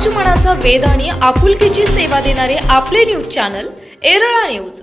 समाजमनाचा वेध आणि आपुलकीची सेवा देणारे आपले news channel Erala news.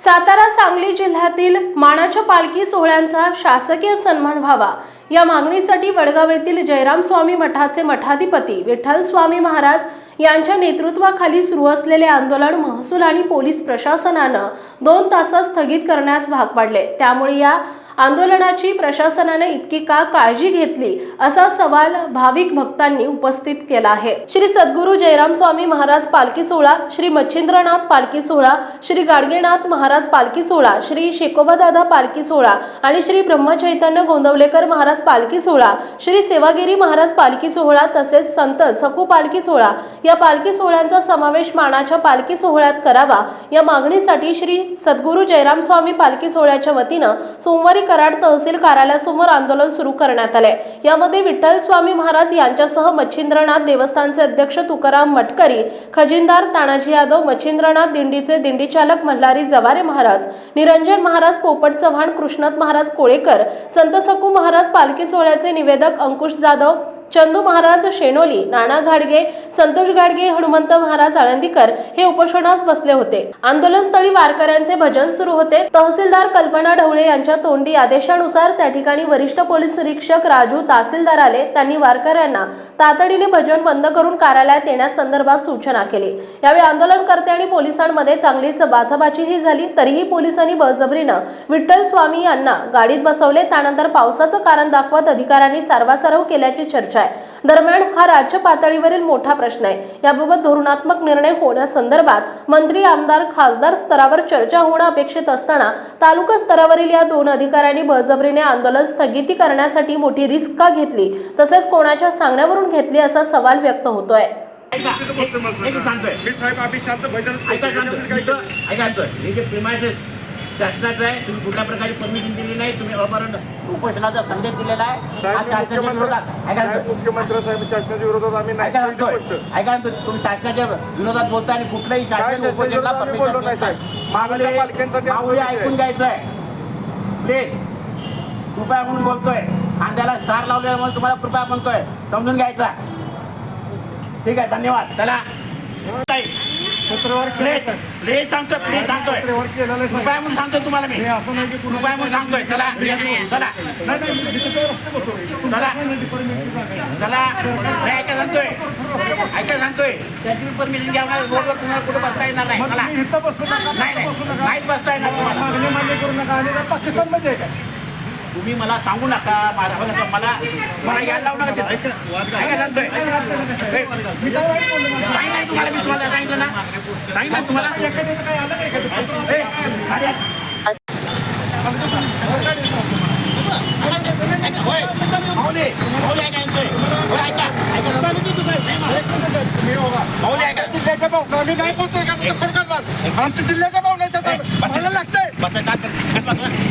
Satara Sangli जिल्ह्यातील मानाच्या पालखी सोहळ्यांचा शासकीय सन्मान व्हावा. या मागणीसाठी वडगाव येथील जयराम स्वामी मठाचे मठाधिपती विठ्ठल स्वामी महाराज यांच्या नेतृत्वाखाली सुरू असलेले आंदोलन महसूल आणि पोलीस प्रशासनानं दोन तासात स्थगित करण्यास भाग पाडले. त्यामुळे या आंदोलनाची प्रशासनाने इतकी का काळजी घेतली असा सवाल भाविक भक्तांनी उपस्थित केला आहे. श्री सद्गुरू जयराम स्वामी महाराज पालखी सोहळा श्री मच्छिंद्रनाथ पालखी सोहळा श्री गाडगेनाथ महाराज पालखी सोहळा श्री शेकोबादादा पालखी सोहळा आणि श्री ब्रह्मचैतन्य गोंदवलेकर महाराज पालखी सोहळा श्री सेवागिरी महाराज पालखी सोहळा तसेच संत सकू पालखी सोहळा या पालखी सोहळ्यांचा समावेश मानाच्या पालखी सोहळ्यात करावा या मागणीसाठी श्री सद्गुरू जयराम स्वामी पालखी सोहळ्याच्या वतीनं सोमवारी कराड तहसील कार्यालयासमोर आंदोलन सुरू करण्यात आले यामध्ये विठ्ठल स्वामी महाराज यांच्यासह मच्छिंद्रनाथ देवस्थानचे अध्यक्ष तुकाराम मटकरी खजिनदार तानाजी यादव मच्छिंद्रनाथ दिंडीचे दिंडीचालक मल्हारी जवारे महाराज निरंजन महाराज पोपट चव्हाण कृष्णत महाराज कोळेकर संत सकू महाराज पालखी सोहळ्याचे निवेदक अंकुश जाधव चंदू महाराज शेनोली नाना घाडगे संतोष घाडगे हनुमंत महाराज आळंदीकर हे उपोषणास बसले होते. आंदोलनस्थळी वारकऱ्यांचे भजन सुरू होते. तहसीलदार कल्पना ढवळे यांच्या तोंडी आदेशानुसार त्या ठिकाणी वरिष्ठ पोलीस निरीक्षक राजू तहसीलदार आले. त्यांनी वारकऱ्यांना तातडीने भजन बंद करून कार्यालयात येण्यासंदर्भात सूचना केली. यावेळी आंदोलनकर्ते आणि पोलिसांमध्ये चांगलीच बाचाबाचीही झाली. तरीही पोलिसांनी बळजबरीनं विठ्ठल स्वामी यांना गाडीत बसवले. त्यानंतर पावसाचं कारण दाखवत अधिकाऱ्यांनी सारवासारव केल्याची चर्चा आहे दरम्यान हा राज्य पातळीवरील मोठा प्रश्न आहे याबाबत धोरणात्मक निर्णय होण्यासंदर्भात मंत्री आमदार खासदार स्तरावर चर्चा होणं अपेक्षित असताना तालुका स्तरावरील या दोन अधिकाऱ्यांनी बळजबरीने आंदोलन स्थगिती करण्यासाठी मोठी रिस्क का घेतली तसेच कोणाच्या सांगण्यावरून घेतली असा सवाल व्यक्त होतोय मी साहेब आम्ही शांत भजन ऐका सांगतोय हे जे प्रिमायसेस शासनाचं आहे. तुम्ही कुठल्या प्रकारची परमिशन दिली नाही तुम्ही अमरण उपोषणाचा संदेश दिलेला आहे. आज शासनाच्या विरोधात ऐका. मुख्यमंत्री साहेब शासनाच्या विरोधात आम्ही नाही ऐका गोष्ट सांगतोय तुम्ही. शासनाच्या विरोधात बोलता आणि कुठल्याही काय शासन शासनाच्या उपोषणाला विरोधात आम्ही बोललो नाही, साहेब. मागले मागल्या पालख्यांसाठी माऊली आंदोलन ऐकून. घ्यायचं आहे. प्लीज कृपया म्हणून बोलतोय. आणि त्याला स्टार लावल्यामुळे तुम्हाला कृपया म्हणतोय समजून घ्यायचा ठीक आहे धन्यवाद. चला. सांगतोय पत्रव्यवहार केलेलं आहे, कृपया साहेब. म्हणून सांगतोय तुम्हाला मी. असं नाही की म्हणून सांगतोय. चला. चला. चला. मी ऐका सांगतोय. ऐका सांगतोय. त्याची परमिशन घ्या. मला रोडवर तुम्हाला कुठं बसता येणार नाही. नाही. नाहीच बसता येणार तुम्हाला. मान्य करू नका. आणि काय पाकिस्तानमध्ये आहे का? तुम्ही मला सांगू नका मला मला मला यायला लावू नका सांगतोय. काय नाही. तुम्हाला मी तुम्हाला सांगितलं ना. सांगितलं तुम्हाला नाही. होय ऐका. नाही, ऐका आम्ही नाही बोलतोय का? खरं करणार आमच्या त्याचा. बसा. मला लागतंय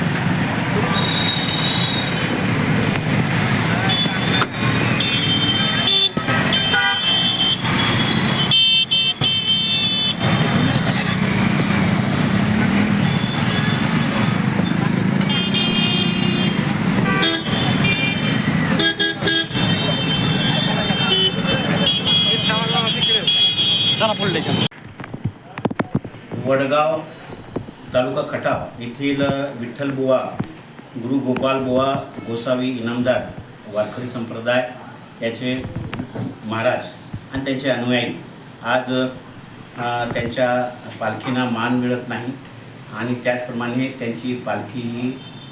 वडगाव तालुका खटाव येथील विठ्ठलबुवा गुरु गोपालबुवा गोसावी इनामदार वारकरी संप्रदाय याचे महाराज आणि त्यांचे अनुयायी. आज त्यांच्या पालखींना मान मिळत नाही आणि त्याचप्रमाणे त्यांची पालखी ही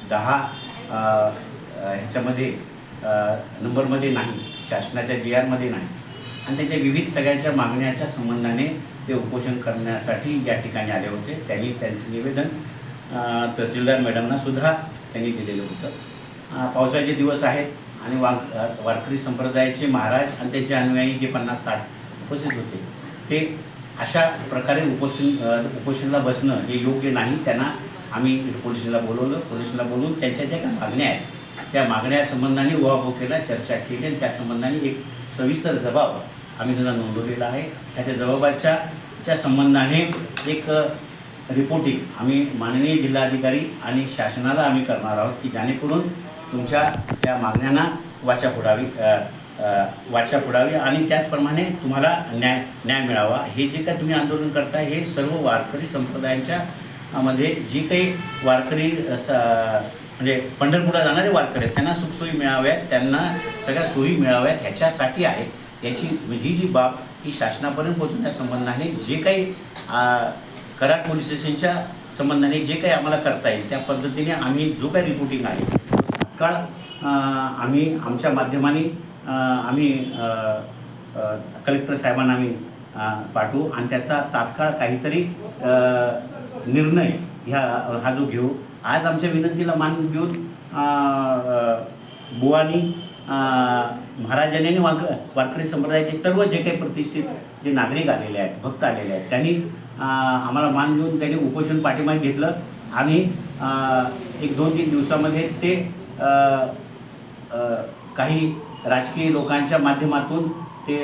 दहा ह्याच्यामध्ये नंबरमध्ये नाही शासनाच्या जी आरमध्ये नाही. आणि त्यांच्या विविध सगळ्यांच्या मागण्याच्या संबंधाने ते उपोषण करण्यासाठी या ठिकाणी आले होते. त्यांनी त्यांचं निवेदन तहसीलदार मॅडमना सुद्धा त्यांनी दिलेलं होतं. पावसाळ्याचे पावसाचे दिवस आहेत आणि वाग वारकरी संप्रदायाचे महाराज आणि त्यांचे अनुयायी जे पन्नास साठ उपस्थित होते ते अशा प्रकारे उपोषण उपोषणाला बसणं हे योग्य नाही. त्यांना आम्ही पोलिसांना बोलवलं. पोलिसांना बोलवून त्यांच्या ज्या काही मागण्या आहेत त्या मागण्यासंबंधाने उहापोह केला चर्चा केली आणि त्या संबंधाने एक सविस्तर जबाब आम्ही त्यांना नोंदवलेला आहे. त्याच्या जबाबाच्या च्या संबंधाने एक रिपोर्टिंग आम्ही माननीय जिल्हाधिकारी आणि शासनाला आम्ही करणार आहोत की जेणेकरून तुमच्या त्या मागण्यांना वाचा फोडावी वाचा फोडावी आणि त्याचप्रमाणे तुम्हाला न्याय न्याय मिळावा. हे जे काही तुम्ही आंदोलन करता हे सर्व वारकरी संप्रदायांच्या मध्ये जी काही वारकरी स म्हणजे पंढरपूरला जाणारे वारकरी आहेत त्यांना सुखसोयी मिळाव्यात त्यांना सगळ्या सोयी मिळाव्यात ह्याच्यासाठी आहे. याची ही जी बाब ही शासनापर्यंत पोहोचवण्या संबंधाने जे काही कराड पोलीस स्टेशनच्या संबंधाने जे काही आम्हाला करता येईल त्या पद्धतीने आम्ही जो काही रिपोर्टिंग आहे तात्काळ आम्ही आमच्या माध्यमाने आम्ही कलेक्टर साहेबांना आम्ही पाठवू आणि त्याचा तात्काळ काहीतरी निर्णय ह्या हा जो घेऊ. आज आमच्या विनंतीला मान घेऊन बुवानी महाराजांनी आणि वाक वारकरी संप्रदायाचे सर्व जे काही प्रतिष्ठित जे नागरिक आलेले आहेत भक्त आलेले आहेत त्यांनी आम्हाला मान देऊन त्यांनी उपोषण पाठीमागे घेतलं. आणि एक दोन तीन दिवसामध्ये ते काही राजकीय लोकांच्या माध्यमातून ते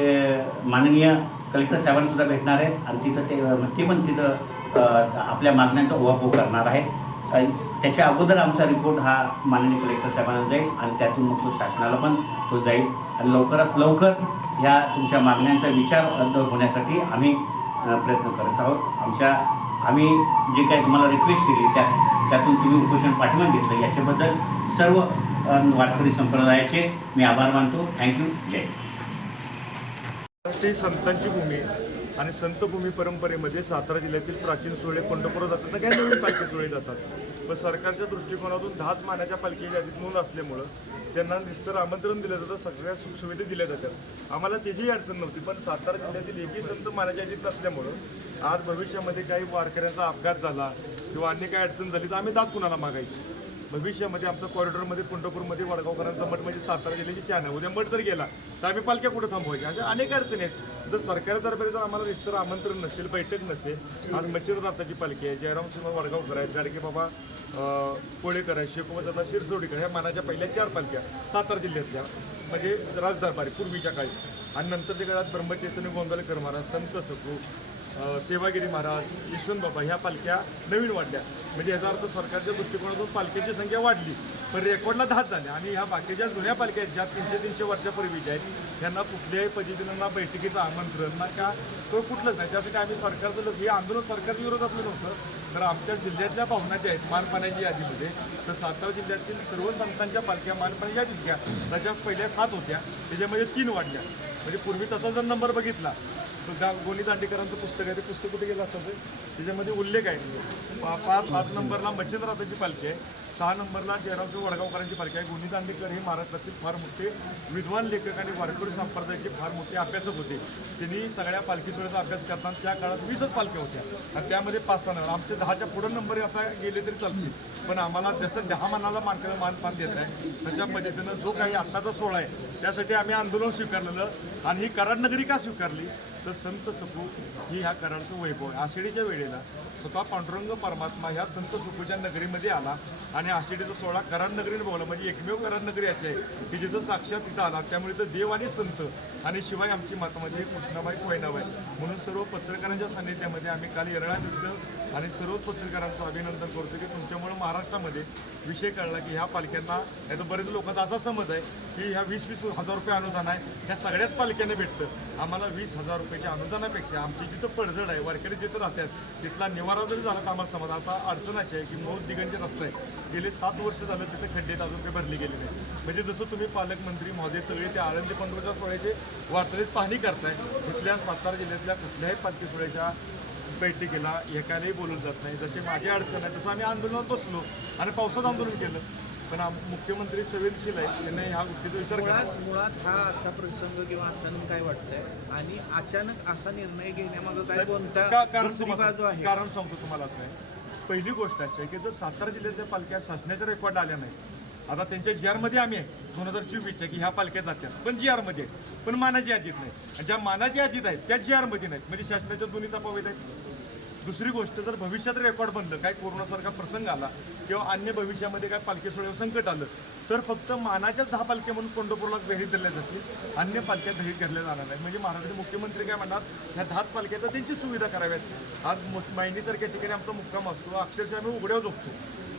माननीय कलेक्टर साहेबांसुद्धा भेटणार आहेत. आणि तिथं ते ते पण तिथं आपल्या मागण्यांचा उहापोह करणार आहेत. त्याच्या अगोदर आमचा रिपोर्ट हा माननीय कलेक्टर साहेबांना जाईल आणि त्यातून मग तो शासनाला पण तो जाईल. आणि लवकरात लवकर ह्या तुमच्या मागण्यांचा विचार रद्द होण्यासाठी आम्ही प्रयत्न करत आहोत. आमच्या आम्ही जे काही तुम्हाला रिक्वेस्ट केली त्या त्यातून तुम्ही उपोषण पाठिंबा घेतलं याच्याबद्दल सर्व वारकरी संप्रदायाचे मी आभार मानतो. थँक्यू जय संतांची भूमी. आणि संतभूमी परंपरेमध्ये सातारा जिल्ह्यातील प्राचीन सोहळे पंढरपुरात जातात तर काही नवीन पालखी सोहळे जातात. पण सरकारच्या दृष्टिकोनातून दहाच मानाच्या पालखी यादीत नोंद असल्यामुळं त्यांना निस्तर आमंत्रण दिलं जातं सगळ्या सुखसुविधा दिल्या जातात. आम्हाला त्याचीही अडचण नव्हती पण सातारा जिल्ह्यातील एकही संत मानाच्या यादीत नसल्यामुळं आज भविष्यामध्ये काही वारकऱ्यांचा अपघात झाला किंवा अन्य काही अडचण झाली तर आम्ही दात कुणाला मागायची? भविष्यामध्ये आमचं कॉरिडॉरमध्ये पंढरपूरमध्ये वडगावकरांचा मठ म्हणजे सातारा जिल्ह्याची शान आहे. उद्या मठ जर गेला तर आम्ही पालख्या कुठं थांबवायच्या? अशा अनेक अडचणी आहेत. जर सरकारतर्फे जर आम्हाला रिसर आमंत्रण नसेल बैठक नसेल आज मच्छिंद्रनाथाची पालखी आहे जयराम सिंह वडगावकर आहेत गाडगे बाबा कोळेकर आहे शिवकुमार शिरसोडीकर ह्या मानाच्या पहिल्या चार पालख्या सातारा जिल्ह्यातल्या म्हणजे राजदरबारी पूर्वीच्या काळी. आणि नंतरच्या काळात ब्रह्मचैतन्य गोंधळकर महाराज संत सखू सेवागिरी महाराज यशवंत बाबा ह्या पालख्या नवीन वाढल्या. म्हणजे याचा अर्थ सरकारच्या दृष्टिकोनातून पालख्यांची संख्या वाढली पण रेकॉर्डला दहाच झाल्या आणि ह्या बाकीच्या जुन्या पालख्या आहेत ज्या तीनशे तीनशे वर्षापूर्वीच्या आहेत त्यांना कुठल्याही पद्धतीनं ना बैठकीचं आमंत्रण ना का तो कुठलंच नाही. त्यासाठी आम्ही सरकारचं लक्ष- हे आंदोलन सरकारच्या विरोधातलं नव्हतं तर आमच्या जिल्ह्यातल्या भावना ज्या आहेत मानपाण्याच्या यादीमध्ये तर सातारा जिल्ह्यातील सर्व संतांच्या पालख्या मानपाण्याच्या यादीत घ्या. त्याच्या पहिल्या सात होत्या. त्याच्यामध्ये तीन वाढल्या. म्हणजे पूर्वी तसा जर नंबर बघितला तर गोनी दांडेकरांचं पुस्तक आहे ते पुस्तक कुठे गेलं असतं त्याच्यामध्ये उल्लेख आहे. पा पाच पाच नंबरला मच्छिंद्रनाथाची पालखी आहे. सहा नंबरला जयरामसिंह वडगावकरांची पालखी आहे. गोनी दांडेकर हे महाराष्ट्रातील फार मोठे विद्वान लेखक आणि वारकरी संप्रदायाचे फार मोठे अभ्यासक होते. त्यांनी सगळ्या पालखी सोहळ्याचा अभ्यास करताना त्या काळात वीसच पालख्या होत्या. आणि त्यामध्ये पाच सहा नंबर. आमचे दहाच्या पुढं नंबर आता गेले तरी चालतील. पण आम्हाला जसं दहा मानाला मानकऱ्या मानपान देत आहे तशा पद्धतीनं जो काही आत्ताचा सोहळा आहे त्यासाठी आम्ही आंदोलन स्वीकारलेलं. आणि ही कराड नगरी का स्वीकारली? तर संत सुखू ही ह्या कराडचं वैभव आहे. आषाढीच्या वेळेला स्वतः पांडुरंग परमात्मा ह्या संत सुखूच्या नगरीमध्ये आला आणि आषाढीचा सोहळा कराड नगरीने बोला म्हणजे एकमेव कराड नगरी अशी आहे की जिथं साक्षात तिथं आला. त्यामुळे तर देव आणि संत आणि शिवाय आमची मातामध्ये कृष्णाबाई कोयनाबाई म्हणून सर्व पत्रकारांच्या सान्निध्यामध्ये आम्ही काल येरळा आणि सर्व पत्रकारांचं अभिनंदन करतो की तुमच्यामुळे महाराष्ट्रामध्ये विषय कळला की ह्या पालख्यांना नाही तर बरेच लोकांचा असा समज आहे की ह्या वीस वीस हजार रुपये अनुदान आहे. ह्या सगळ्याच पालख्यांना भेटतं. आम्हाला वीस हजार रुपये रुपयाच्या अनुदानापेक्षा आमची जिथं पडझड आहे वारकरी जिथं राहतात तिथला निवारा जरी झाला तर आम्हाला समज आता अडचण अशी आहे की मौज दिगंचे रस्ते आहे गेले सात वर्ष झालं तिथे खड्डेत अजून काही भरले गेले नाही म्हणजे जसं तुम्ही पालकमंत्री महोदय सगळे ते आळंदी पंधराच्या सोहळ्याचे वारकरीत पाहणी करताय तिथल्या सातारा जिल्ह्यातल्या कुठल्याही पालखी सोहळ्याच्या बैठकीला एकालाही बोलत जात नाही. जशी माझी अडचण आहे तसं आम्ही आंदोलनात बसलो आणि पावसात आंदोलन केलं. पण मुख्यमंत्री संवेदनशील आहेत त्यांनी ह्या गोष्टीचा विचार मुळात मुळात हा असा प्रसंग किंवा असं काय वाटतंय? आणि अचानक असा निर्णय घेण्यामागं काय कोणता का- कारण बाजू आहे? कारण सांगतो तुम्हाला असं. आहे पहिली गोष्ट अशी आहे की जर सातारा जिल्ह्यातल्या पालख्या शासनाच्या रेकॉर्ड आल्या नाही आता त्यांच्या जी मध्ये आम्ही आहे. दोन हजार चोवीसच्या की ह्या पालख्या जात्यात. पण जी मध्ये आहेत पण मानाच्या यादीत नाही. ज्या मानाच्या यादीत आहेत त्या जी मध्ये नाहीत. म्हणजे शासनाच्या दोन्ही तफावत आहेत दुसरी गोष्ट जर भविष्यात रेकॉर्ड बनलं काय कोरोनासारखा प्रसंग आला किंवा अन्य भविष्यामध्ये काय पालखी सोहळ्यावर संकट आलं तर फक्त मानाच्याच दहा पालख्या म्हणून पंढरपूरला गृहीत धरल्या जातील. अन्य पालख्या गृहीत धरल्या जाणार नाही म्हणजे महाराष्ट्राचे मुख्यमंत्री काय म्हणणार? ह्या दहाच पालख्या तर त्यांची सुविधा कराव्यात. आज मो- मायनीसारख्या ठिकाणी आमचा मुक्काम असतो. अक्षरशः आम्ही उघड्यावर झोपतो.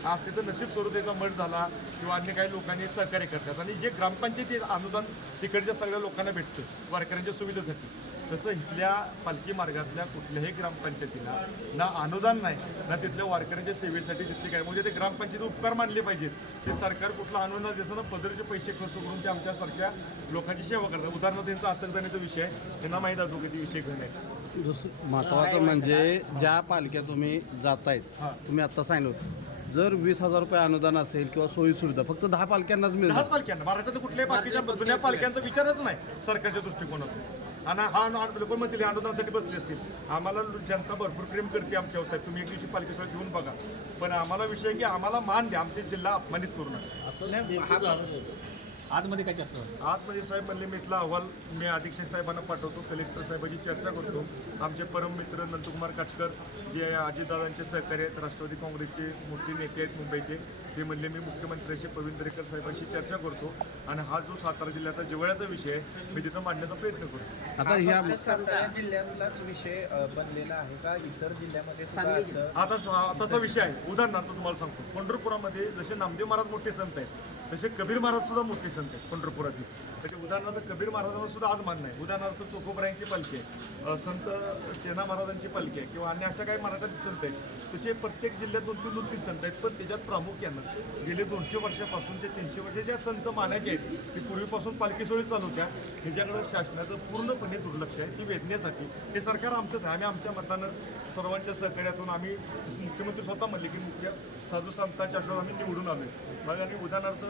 आज तिथं नशीब स्वरूपेचा मठ झाला किंवा अन्य काही लोकांनी सहकार्य करतात. आणि जे ग्रामपंचायती अनुदान तिकडच्या सगळ्या लोकांना भेटतं वारकऱ्यांच्या सुविधेसाठी. तसं इथल्या पालखी मार्गातल्या कुठल्याही ग्रामपंचायतीला ना अनुदान नाही ना तिथल्या वारकऱ्यांच्या सेवेसाठी तिथले काय म्हणजे ते ग्रामपंचायती उपकार मानले पाहिजेत. ते सरकार कुठला अनुदान देताना पदरीचे पैसे खर्च करून ते आमच्यासारख्या लोकांची सेवा करतात. उदाहरणार्थ त्यांचा आचकदानीचा विषय आहे. त्यांना माहीत असतो की विषय घेऊन आहे दुसरं महत्त्वाचं म्हणजे ज्या पालख्या तुम्ही जातायत हां. तुम्ही आत्ता सांगितलं होतं जर वीस हजार रुपये अनुदान असेल किंवा सोयी सुविधा फक्त दहा पालख्यांनाच दहाच मिळणार पालख्यांना. महाराष्ट्रात कुठल्याही बाकीच्या जुन्या पालख्यांचा विचारच नाही सरकारच्या दृष्टिकोनातून. आणि हा लोक म्हणतील हे अनुदानासाठी बसले असतील. आम्हाला जनता भरपूर प्रेम करते आमच्यावर साहेब तुम्ही एक दिवशी पालखी सोहळा घेऊन बघा. पण आम्हाला विषय आहे की आम्हाला मान द्या. आमचे जिल्हा अपमानित करू नका. आतमध्ये काय चर्चा आतमध्ये साहेब म्हणले मी इथला अहवाल मी अधीक्षक साहेबांना पाठवतो कलेक्टर साहेबांची चर्चा करतो. आमचे परम मित्र नंदकुमार काटकर जे अजितदादांचे सहकारी आहेत राष्ट्रवादी काँग्रेसचे मोठे नेते आहेत मुंबईचे ते म्हणले मी मुख्यमंत्र्याशी प्रवीण दरेकर साहेबांशी चर्चा करतो आणि हा जो सातारा जिल्ह्याचा जिव्हाळ्याचा विषय आहे मी तिथं मांडण्याचा प्रयत्न करतो. आता ह्या सातारा जिल्ह्यातलाच विषय बनलेला आहे का? इतर जिल्ह्यामध्ये आता सा- आताचा विषय आहे. उदाहरणार्थ तुम्हाला सांगतो. पंढरपुरामध्ये जसे नामदेव महाराज मोठे संत आहेत तसे कबीर महाराज सुद्धा मोठे संत आहेत पंढरपुरातील त्याच्या उदाहरणार्थ कबीर महाराजांना सुद्धा आज मान्य आहे. उदाहरणार्थ तुकोबरायांची पालखी आहे संत सेना महाराजांची पालखी आहे किंवा अन्य अशा काही महाराजांची संत आहेत. तसे प्रत्येक जिल्ह्यात दोन तीन दोन तीन संत आहेत पण त्याच्यात प्रामुख्यानं गेले दोनशे वर्षापासून ते तीनशे वर्ष ज्या संत मानायचे आहेत ते पूर्वीपासून पालखी सोळी चालू होत्या. ह्याच्याकडे शासनाचं पूर्णपणे दुर्लक्ष आहे ती वेधण्यासाठी. हे सरकार आमचंच आहे आम्ही आमच्या मतानं सर्वांच्या सहकार्यातून आम्ही मुख्यमंत्री स्वतः म्हणले की मुख्य साधू संतांच्या आश्रम आम्ही निवडून आलोय. मग आणि उदाहरणार्थ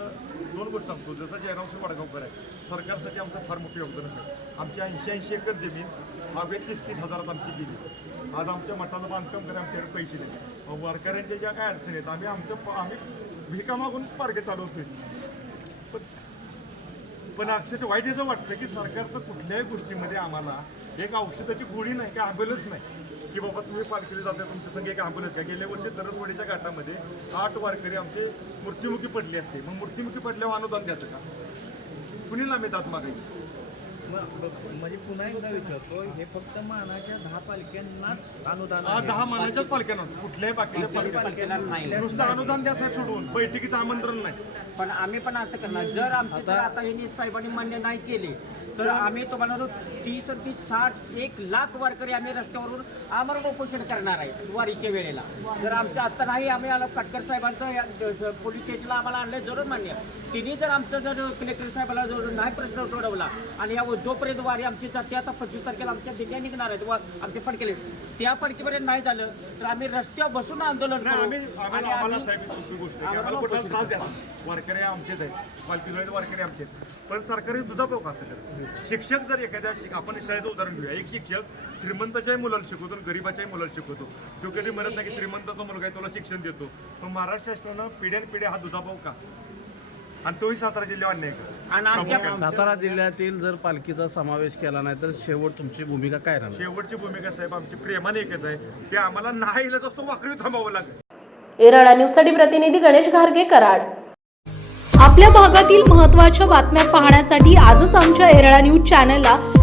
दोन गोष्ट सांगतो जसं जयरामसिंह वडगावकर आहे. सरकारसाठी आमचं फार मोठं योगदान असेल आमची ऐंशी ऐंशी एकर जमीन हवे तीस तीस हजारात आमची गेली. आज आमच्या मठाला बांधकाम करायला आमच्याकडे पैसे नाही वारकऱ्यांच्या ज्या काय अडचणी आहेत आम्ही आमच्या आम्ही भिका मागून मार्ग चालवतोय. पण पण अक्षरशः वाईट याचं वाटतं की सरकारचं कुठल्याही गोष्टीमध्ये आम्हाला एक औषधाची गोळी नाही की ॲम्ब्युलन्स नाही. की बाबा तुम्ही पालखीला जाता तुमच्या संग एक ॲम्ब्युलन्स का गेल्या वर्षी दरसवाडीच्या घाटामध्ये आठ वारकरी आमचे मृत्युमुखी पडले असते. मग मृत्युमुखी पडल्यावर अनुदान द्यायचं का? कुणीला आम्ही दात मागायची? मग- म्हणजे पुन्हा एकदा विचारतो हे फक्त मानाच्या दहा पालख्यांनाच अनुदान हा. दहा मानाच्याच पालख्यांना. कुठल्याही बाकीच्या पालख्यांना नाही. नुसतं अनुदान द्या साहेब सोडून. बैठकीचं आमंत्रण नाही. पण आम्ही पण असं करणार. जर आमचे जर आता यांनी साहेबांनी मान्य नाही केले तर आम्ही तुम्हाला जो तीस आणि तीस साठ एक लाख वारकरी आम्ही रस्त्यावरून आमरण उपोषण करणार आहे वारीच्या वेळेला. जर आमचं आता नाही आम्ही आलो काटकर साहेबांचं पोलीस स्टेशनला आम्हाला आणलं जरूर मान्य तिने जर आमचं जर कलेक्टर साहेबाला जर नाही प्रश्न सोडवला आणि या जोपर्यंत वारी आमची जाते आता पंचवीस तारखेला आमच्या दिंड्या निघणार आहेत वा आमचे फडकेले त्या फडकेपर्यंत नाही झालं तर आम्ही रस्त्यावर बसून आंदोलन वारकरी आमचेच आहेत. पालखी वारकरी आमचे पण सरकारी तुझा का असं करत शिक्षक जर एखाद्या आपण शाळेचं उदाहरण घेऊया. एक शिक्षक श्रीमंताच्याही मुलाला शिकवतो आणि गरिबाच्याही मुलाला शिकवतो. तो कधी म्हणत नाही की श्रीमंताचा मुलगा आहे तुला शिक्षण देतो. पण महाराष्ट्र शासनानं पिढ्यान पिढ्या हा दुजाभाव का? आणि तोही सातारा जिल्ह्यावर अन्याय का? आणि आमच्या सातारा जिल्ह्यातील जर पालखीचा समावेश केला नाही तर शेवट तुमची भूमिका काय राहणार? शेवटची भूमिका साहेब आमची प्रेमाने एकच आहे. ते आम्हाला नाही इलाज असतो वाकडी थांबावं लागेल. एरळा न्यूजसाठी प्रतिनिधी गणेश घारगे कराड. आपल्या भागातील महत्त्वाच्या बातम्या पाहण्यासाठी आजच आमच्या एरळा न्यूज चॅनलला